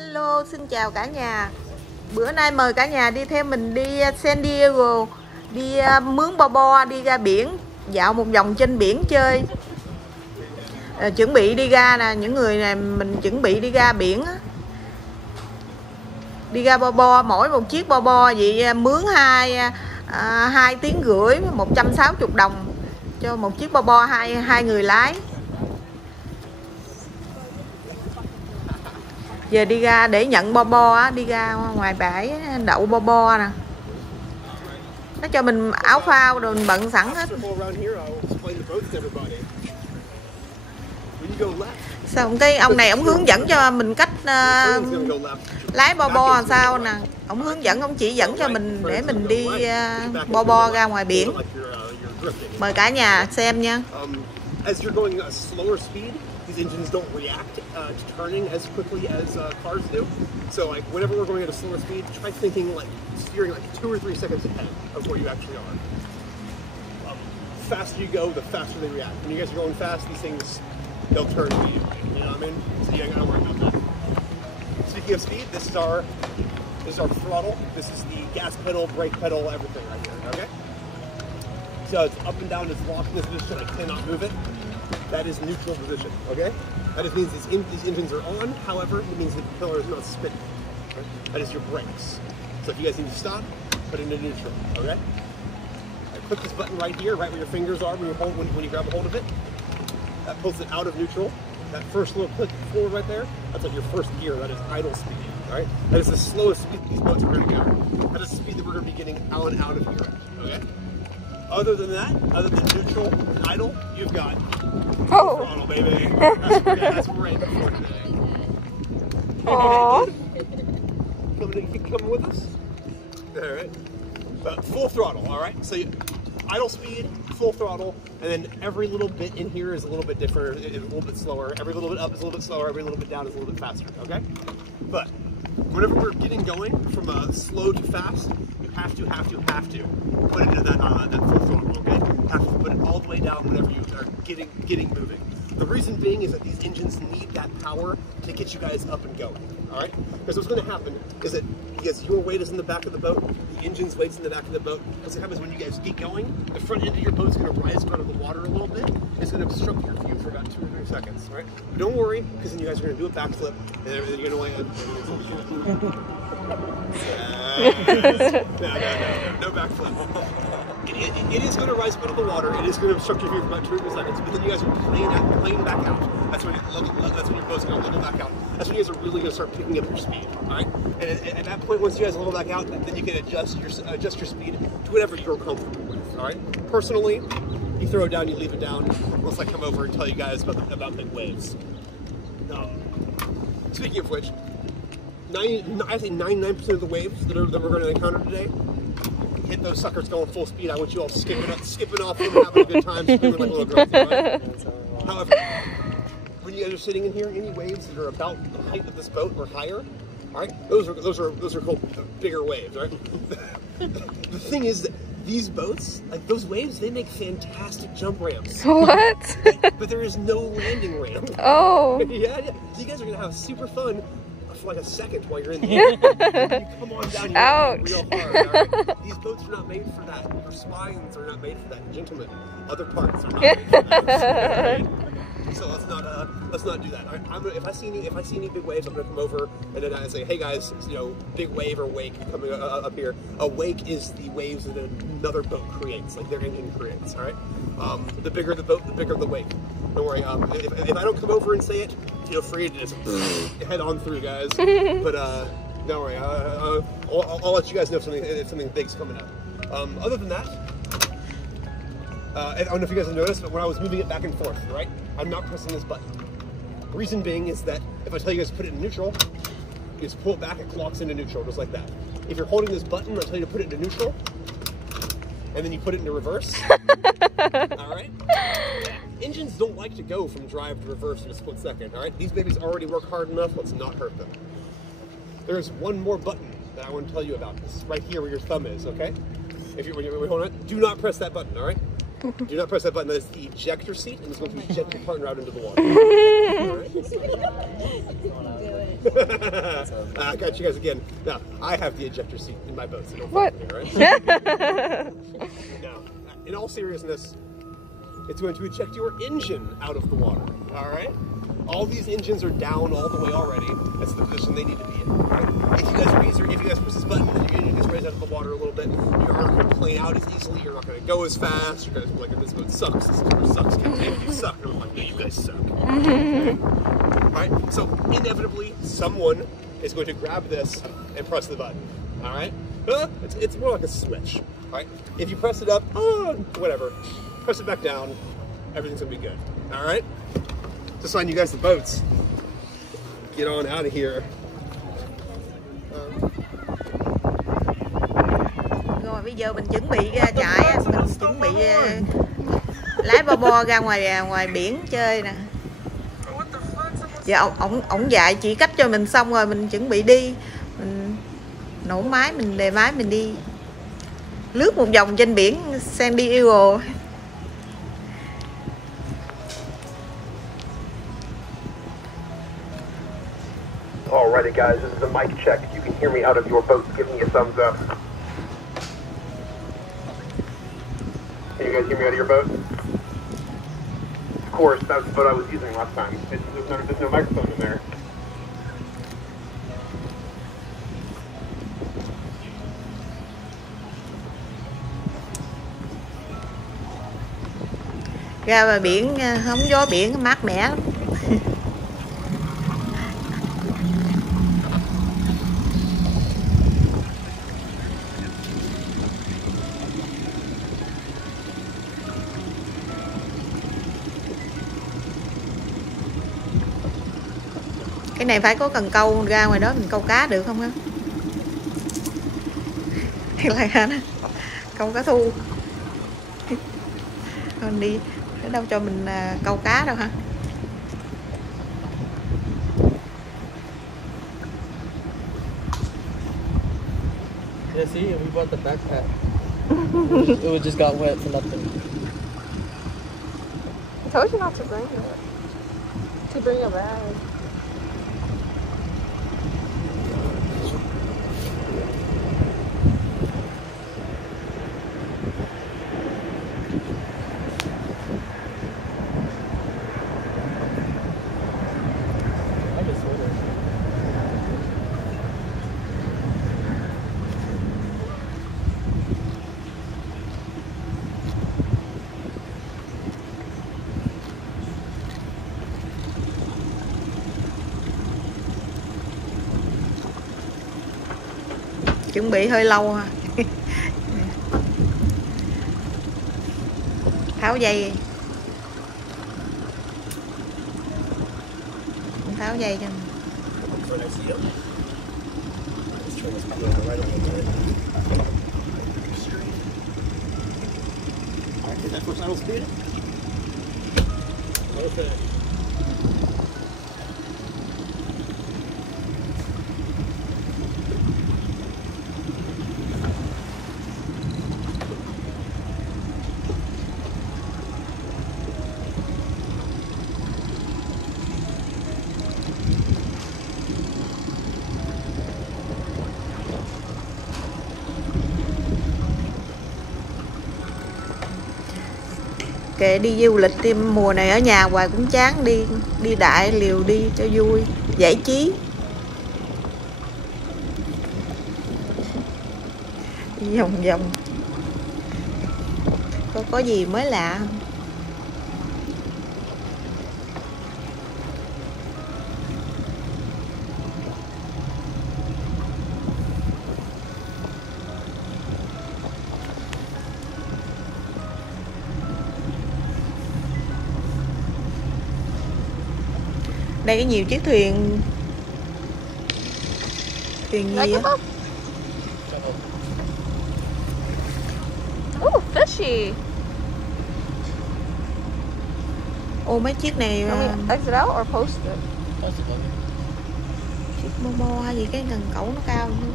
Hello, xin chào cả nhà. Bữa nay mời cả nhà đi theo mình đi San Diego, đi mướn bo bo, đi ra biển, dạo một vòng trên biển chơi. Chuẩn bị đi ra nè, những người này mình chuẩn bị đi ra biển á. Đi ra bo bo, mỗi một chiếc bo bo vậy mướn 2 tiếng rưỡi, 160 đồng cho một chiếc bo bo, hai người lái. Giờ đi ra để nhận bo bo á, đi ra ngoài bãi đậu bo bo nè. Nó cho mình áo phao rồi mình bận sẵn hết. Xong cái ông này ông hướng dẫn cho mình cách lái bo bo làm sao nè. Ông hướng dẫn, ông chỉ dẫn cho mình để mình đi bo bo ra ngoài biển. Mời cả nhà xem nha. These engines don't react to turning as quickly as cars do. So like whenever we're going at a slower speed, try thinking like steering like 2 or 3 seconds ahead of where you actually are. Faster you go, the faster they react. When you guys are going fast, these things, they'll turn to you. You know what I mean? So you gotta worry about that. Speaking of speed, this is our throttle. This is the gas pedal, brake pedal, everything right here. Okay. So it's up and down, it's locked in this position. I cannot move it. That is neutral position, okay? That just means these engines are on, however, it means the propeller is not spinning. Okay? That is your brakes. So if you guys need to stop, put it into neutral, okay? I click this button right here, right where your fingers are when you grab a hold of it. That pulls it out of neutral. That first little click forward right there, that's like your first gear, that is idle speed, all right? That is the slowest speed these boats are gonna go. That is the speed that we're gonna be getting out and out of here, okay? Other than that, other than neutral and idle, you've got full throttle, baby. That's what we're aiming for today. Aww. Coming with us? All right. Full throttle, all right? So idle speed, full throttle, and then every little bit in here is a little bit different, a little bit slower. Every little bit up is a little bit slower. Every little bit down is a little bit faster, okay? But whenever we're getting going from slow to fast, you have to put it into that full throttle, okay? You have to put it all the way down whenever you are getting moving. The reason being is that these engines need that power to get you guys up and going, all right? Because what's going to happen is that because your weight is in the back of the boat, the engine's weight's in the back of the boat, what's going to happen is when you guys get going, the front end of your boat's going to rise out of the water a little bit. It's going to obstruct your view for about 2 or 3 seconds, all right? But don't worry, because then you guys are going to do a backflip, and then you're going to land. No backflip. It is going to rise out of the water. It is going to obstruct your view for about 2 or 3 seconds. But then you guys are playing back out. That's when your boat's going to level back out. That's when you guys are really going to start picking up your speed. All right. And at that point, once you guys level back out, then you can adjust your speed to whatever you're comfortable with. All right. Personally, you throw it down, you leave it down. Unless I come over and tell you guys about big waves. Speaking of which, I say 99% of the waves that we're going to encounter today, hit those suckers going full speed. I want you all skipping off and having a good time, screaming like little girls. Right? However, when you guys are sitting in here, any waves that are about the height of this boat or higher, all right, those are called bigger waves, right? The thing is that these boats, like those waves, they make fantastic jump ramps. What? But there is no landing ramp. Oh. Yeah. So you guys are gonna have super fun for like a second while you're in the air. You come on down here real hard, all right? These boats are not made for that. Your spines are not made for that. Gentlemen, other parts are not made for that. So let's not do that. If I see any big waves, I'm gonna come over and then I say, hey guys, big wave or wake coming up here. A wake is the waves that another boat creates, like their engine creates. All right. The bigger the boat, the bigger the wake. Don't worry. If I don't come over and say it, feel free to just head on through, guys. But don't worry. I'll let you guys know if something big's coming up. Other than that. I don't know if you guys have noticed, but when I was moving it back and forth, right, I'm not pressing this button. The reason being is that if I tell you guys to put it in neutral, you just pull it back, it clocks into neutral, just like that. If you're holding this button, I tell you to put it into neutral, and then you put it into reverse. All right? Engines don't like to go from drive to reverse in a split second, all right? These babies already work hard enough, let's not hurt them. There's one more button that I want to tell you about. This right here where your thumb is, okay? Hold on, do not press that button, all right? Do not press that button. That is the ejector seat, and it's going to eject your partner out into the water. I got you guys again. Now, I have the ejector seat in my boat, so don't fuck with me, right? Now, in all seriousness, it's going to eject your engine out of the water, all right? All these engines are down all the way already. That's the position they need to be in, right? If you guys press this button and your engine gets raised out of the water a little bit, you aren't going to plane out as easily, you're not going to go as fast, you're going to be like, this boat sucks, this boat sucks, Captain, you suck. And I'm like, no, you guys suck. Okay? All right, so inevitably, someone is going to grab this and press the button, all right? It's more like a switch, all right? If you press it up, whatever, press it back down, everything's going to be good, all right? Just sign you guys the boats. Get on out of here. Rồi bây giờ mình chuẩn bị ra chạy, mình chuẩn bị lái bo bo ra ngoài biển chơi nè. Dạ ổng dạy chỉ cách cho mình xong rồi mình chuẩn bị đi, mình nổ máy, mình đề máy mình đi lướt một vòng trên biển San Diego. Alrighty guys, this is a mic check. If you can hear me out of your boats, give me a thumbs up. Can you guys hear me out of your boat? Of course, that's the boat I was using last time. There's no microphone in there. Ra ngoài biển hóng gió biển mát mẻ lắm. Cái này phải có cần câu ra ngoài đó mình câu cá được không á? Hay là câu cá thu. Còn đi ở đâu cho mình câu cá đâu hả? Yeah, see, we bought the backpack. It just got wet for nothing. I told you not to bring it. To bring a bag. Chuẩn bị hơi lâu ha. Tháo dây, tháo dây cho mình. Kệ đi du lịch thêm mùa này ở nhà hoài cũng chán, đi đại liều đi cho vui, giải trí. Đi vòng vòng. Có gì mới lạ không? Đây có nhiều chiếc thuyền gì á? Oh, fishy. Ô mấy chiếc này Exit out or post it? Chiếc Momo hay gì cái cần cẩu nó cao nữa.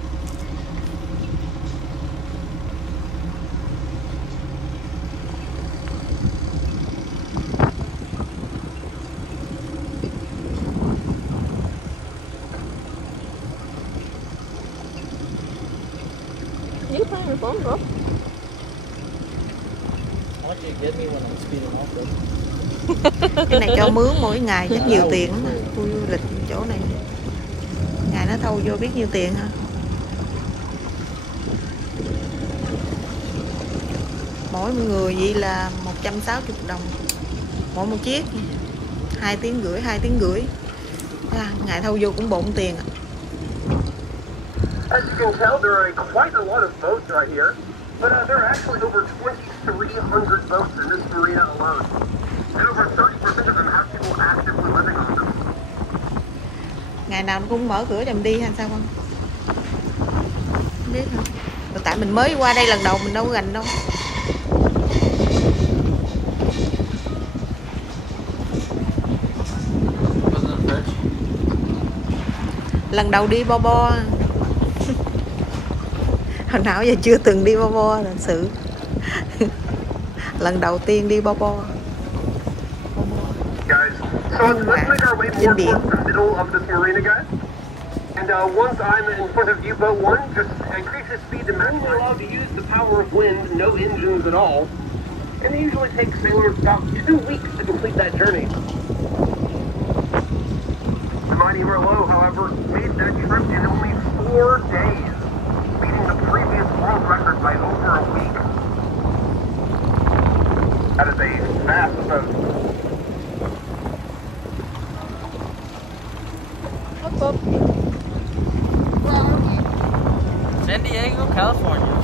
phone, bro. I want you to get me when I'm speeding off though. Cái này cho mướn mỗi ngày rất nhiều tiền đó. Khu du lịch chỗ này ngày nó thâu vô biết nhiêu tiền hả? Mỗi người vậy là 160 đồng mỗi một chiếc, 2 tiếng rưỡi ngày thâu vô cũng bộn tiền ạ. As you can tell, there are quite a lot of boats right here, but there are actually over 2,300 boats in this marina alone, and over 30% of them have people actively living on them. Ngày nào nó cũng mở cửa cho mình đi hay sao không? Không biết hả? Tại mình mới qua đây lần đầu mình đâu có rành đâu. Lần đầu đi bo bo. Hồi nào giờ chưa từng đi bo bo thật sự. Lần đầu tiên đi bo bo. Guys, so let's make our way more towards the middle of this marina, guys. And once I'm in front of U-boat 1, just increase the speed to maximum. We're allowed to use the power of wind, no engines at all. And it usually takes sailors about 2 weeks to complete that journey. The mighty Merlot, however, made that trip in only 4 days, beating the previous world record by over a week. That is a fast boat. What's up? Where are we? San Diego, California.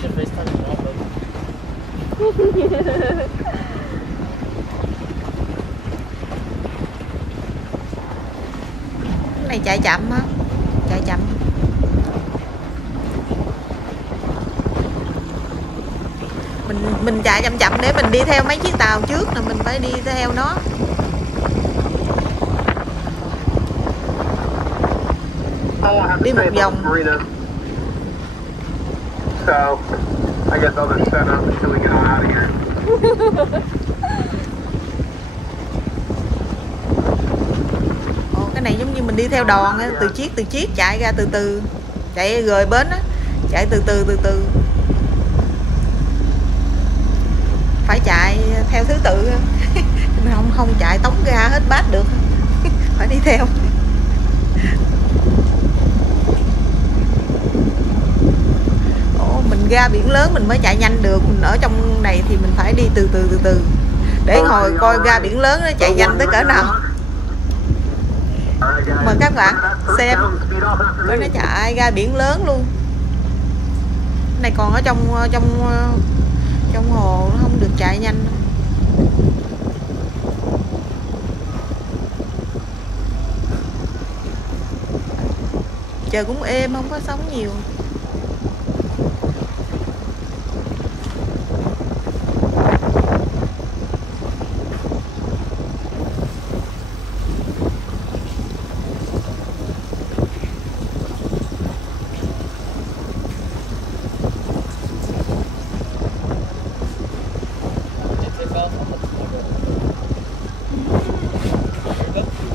Should FaceTime you off, Cái này chạy chậm á, chạy chậm. Mình chạy chậm chậm để mình đi theo mấy chiếc tàu trước là mình phải đi theo nó. Đi một vòng. So, I guess I'll just set up until we get on out of here. Ồ, cái này giống như mình đi theo đòn á, từ chiếc chạy ra từ từ, chạy rời bến á, chạy từ từ. Phải chạy theo thứ tự không chạy tống ra hết bát được. Phải đi theo. Ồ, mình ra biển lớn mình mới chạy nhanh được, mình ở trong này thì mình phải đi từ từ để hồi coi ra biển lớn nó chạy nhanh tới cỡ nào. Mời các bạn xem coi nó chạy ra biển lớn luôn. Cái này còn ở trong hồ nó không được chạy nhanh. Trời cũng êm, không có sóng nhiều.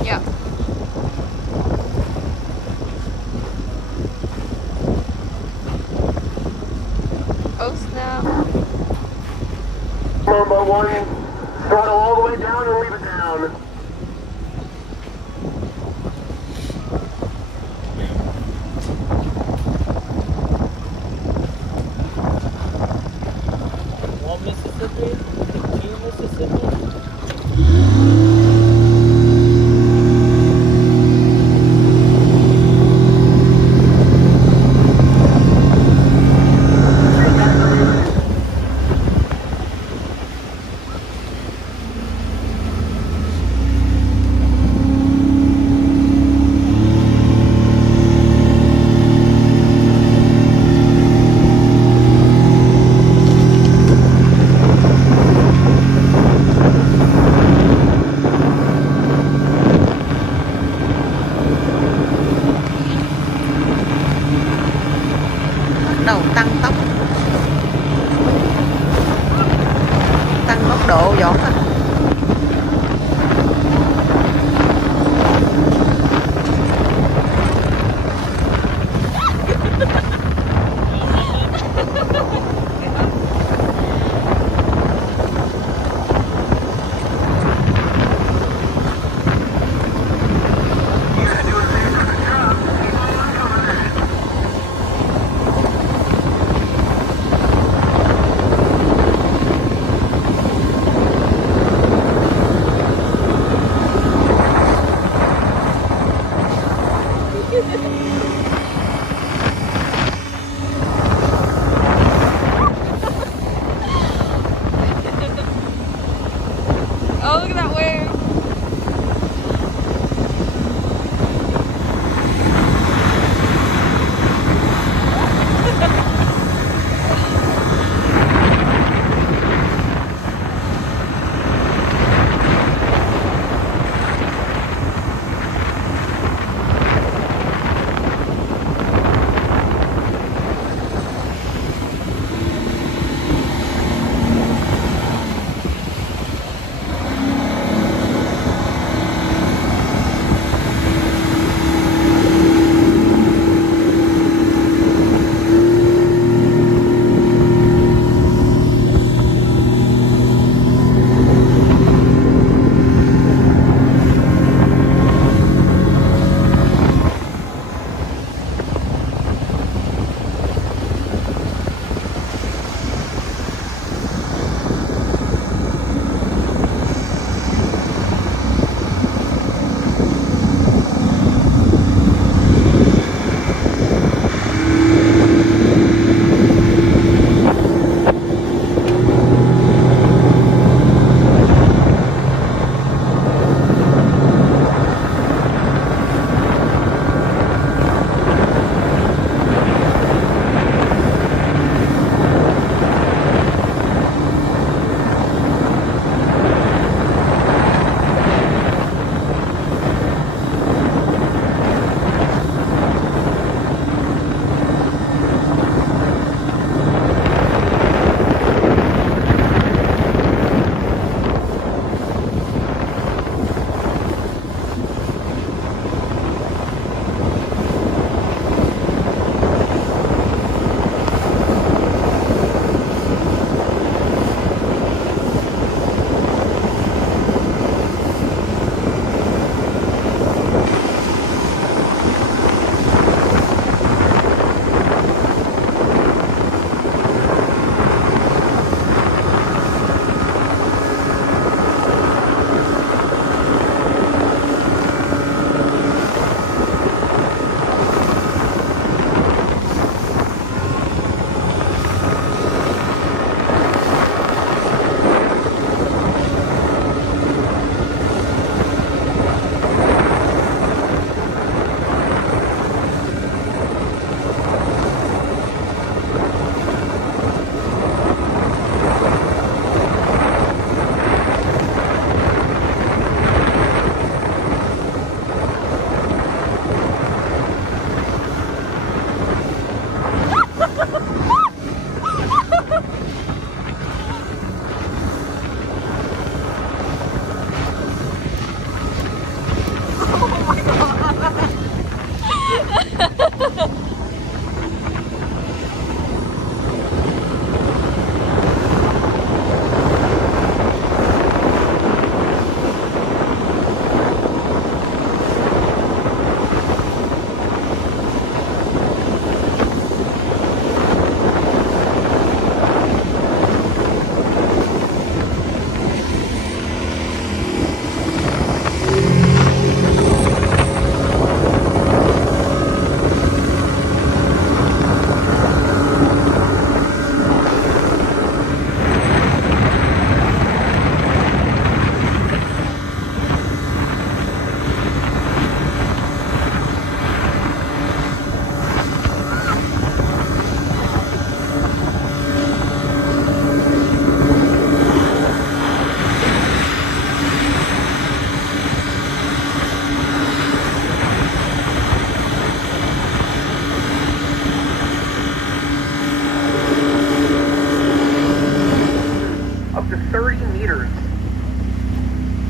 Yeah. Oh snap. Number 1, throttle all the way down and leave it down. One Mississippi, 2 Mississippi. Oh, look at that wave.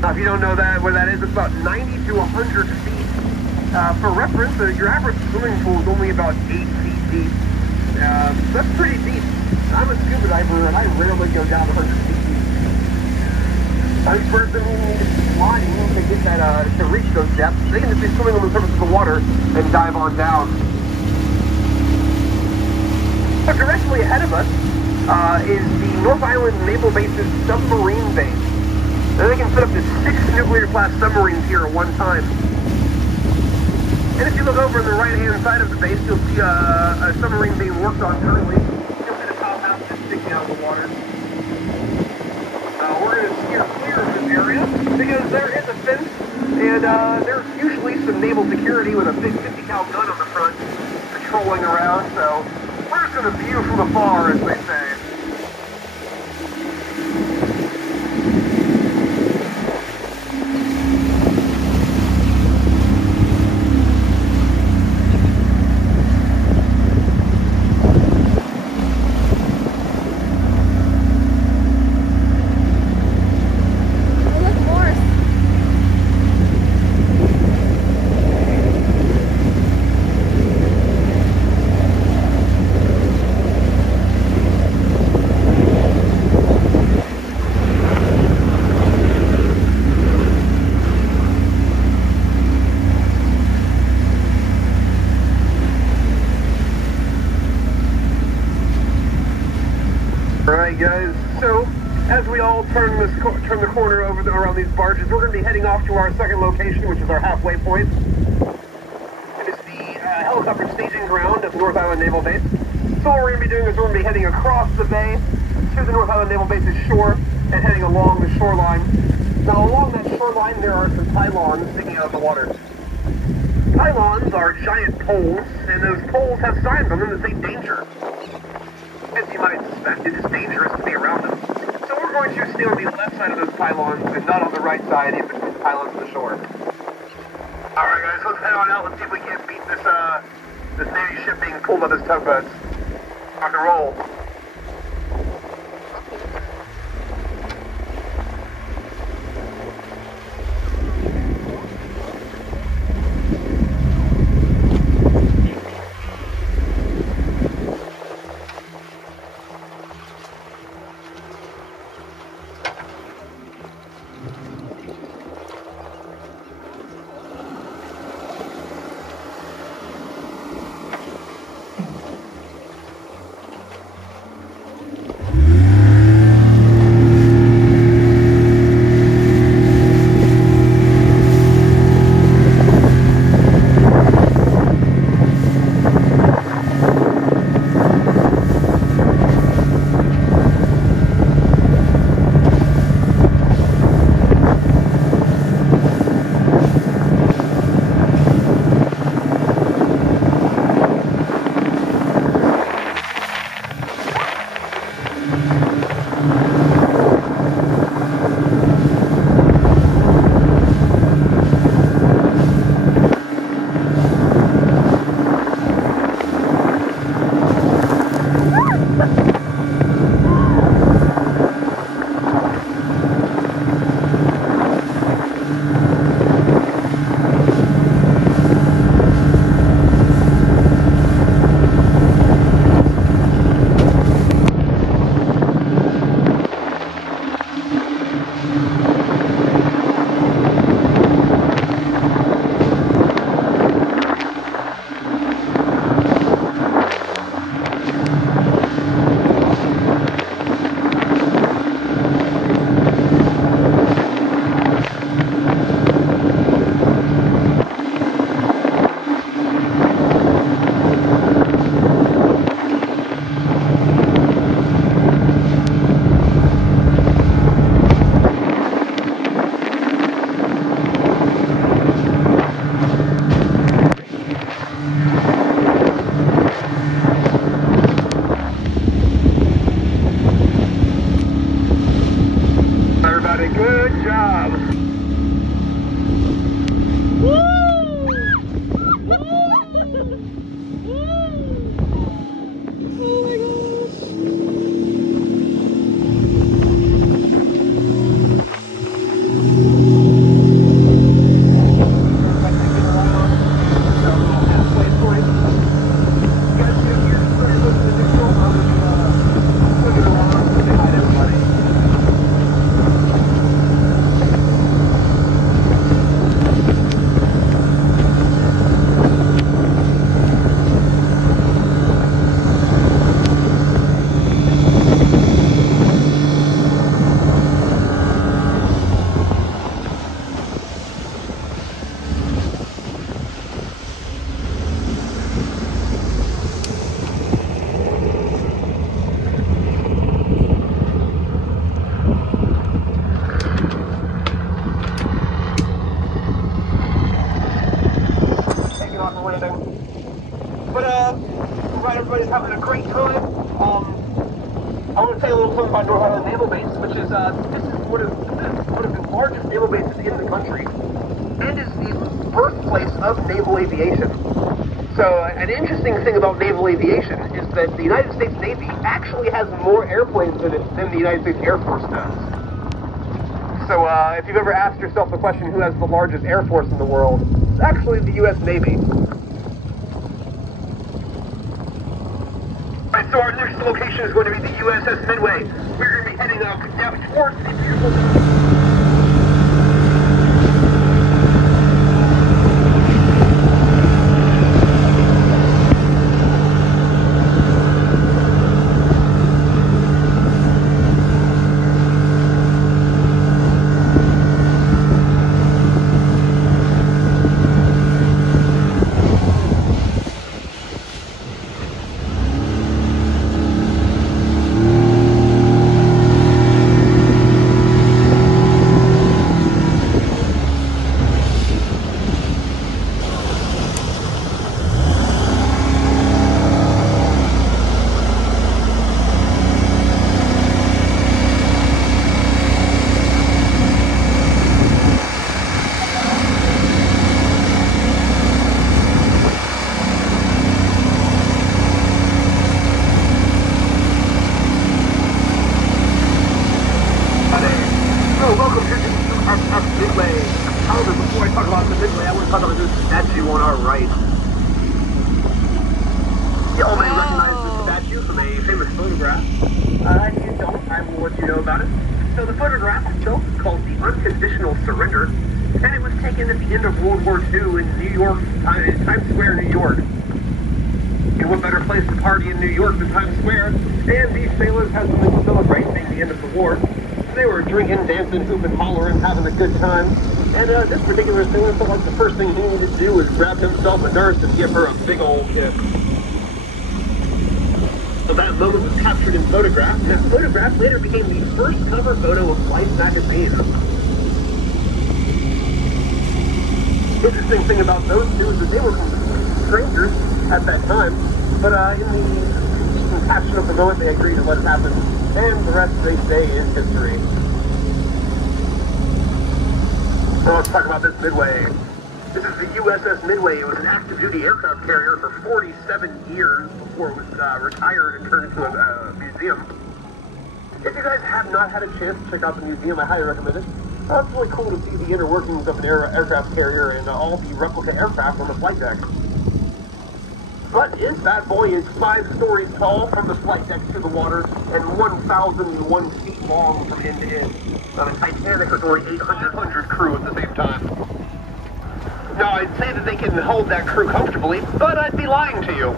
If you don't know where that is, it's about 90 to 100 feet. For reference, your average swimming pool is only about 8 feet deep. That's pretty deep. I'm a scuba diver, and I rarely go down 100 feet deep. Each person needs flying to get that to reach those depths. They can just be swimming on the surface of the water and dive on down. But directly ahead of us is the North Island Naval Base's Submarine Base. And they can fit up to 6 nuclear-class submarines here at one time. And if you look over on the right-hand side of the base, you'll see a submarine being worked on currently. You'll see the top half just sticking out of the water. We're going to steer clear of this area because there is a fence, and there's usually some naval security with a big 50 cal gun on the front patrolling around, so we're just going to view from afar, as they say. Alright guys, so as we all turn the corner over around these barges, we're going to be heading off to our second location, which is our halfway point. It is the helicopter staging ground of North Island Naval Base. So what we're going to be doing is we're going to be heading across the bay to the North Island Naval Base's shore and heading along the shoreline. Now along that shoreline there are some pylons sticking out of the water. Pylons are giant poles, and those poles have signs on them that say danger. As you might suspect, it is dangerous to be around them. So we're going to stay on the left side of those pylons and not on the right side in between the pylons and the shore. Alright guys, let's head on out. Let's see if we can't beat this Navy ship being pulled by this tugboat. Rock and roll. or anything. But, glad everybody's having a great time. I want to tell you a little something about North Island Naval Base, which is, this is one of the largest naval bases in the country, and is the birthplace of naval aviation. So, an interesting thing about naval aviation is that the United States Navy actually has more airplanes in it than the United States Air Force does. So, if you've ever asked yourself the question, who has the largest Air Force in the world, it's actually the U.S. Navy. Alright, so our next location is going to be the Uss Midway. We're going to be heading down towards the beautiful... Welcome to the Uss Midway. However, before I talk about the Midway, I want to talk about this statue on our right. You all may recognize this statue from a famous photograph. If you don't, I will let you know about it. So the photograph itself is called The Unconditional Surrender, and it was taken at the end of World War II in New York, Times Square, New York. And what better place to party in New York than Times Square? And these sailors had something to celebrate being the end of the war. They were drinking, dancing, hooping, hollering, having a good time. And this particular sailor felt like the first thing he needed to do was grab himself a nurse and give her a big old kiss. So that moment was captured in photograph, and that photograph later became the first cover photo of Life magazine. Interesting thing about those two is that they were complete strangers at that time, but in the passion of the moment, they agreed to let it happen, and the rest, they say, is history. So let's talk about this Midway. This is the USS Midway. It was an active-duty aircraft carrier for 47 years before it was retired and turned into a museum. If you guys have not had a chance to check out the museum, I highly recommend it. It's really cool to see the inner workings of an aircraft carrier and all the replica aircraft on the flight deck. But this bad boy is 5 stories tall from the flight deck to the water and 1,001 feet long from end to end. On a Titanic with only 800 crew at the same time. Now, I'd say that they can hold that crew comfortably, but I'd be lying to you.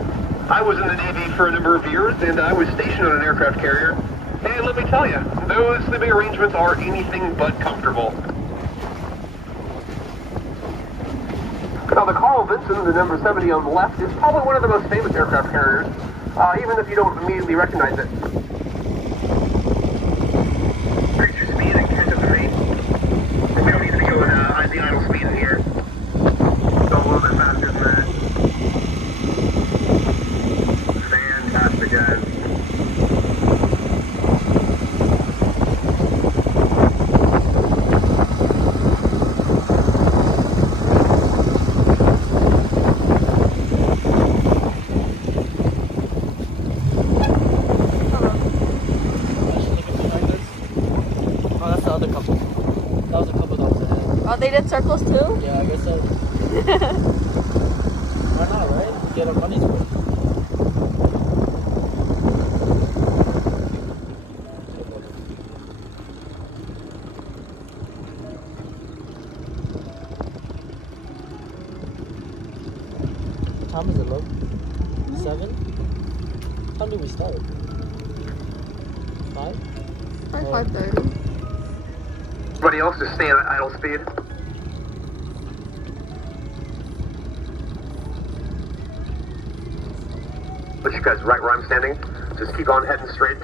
I was in the Navy for a number of years, and I was stationed on an aircraft carrier. And let me tell you, those sleeping arrangements are anything but comfortable. Now, the Carl Vinson, the number 70 on the left, is probably one of the most famous aircraft carriers, even if you don't immediately recognize it. Reach your speed and catch up to me. We don't need to be going the idle speed in here. Go a little bit faster than that. Fantastic, guys. They did circles too? Yeah, I guess so. Why not, right? Get our money's worth. What time is it, look? 7? What time did we start? 5? Probably 5:30. Everybody else just stay at idle speed. But you guys right where I'm standing, just keep on heading straight.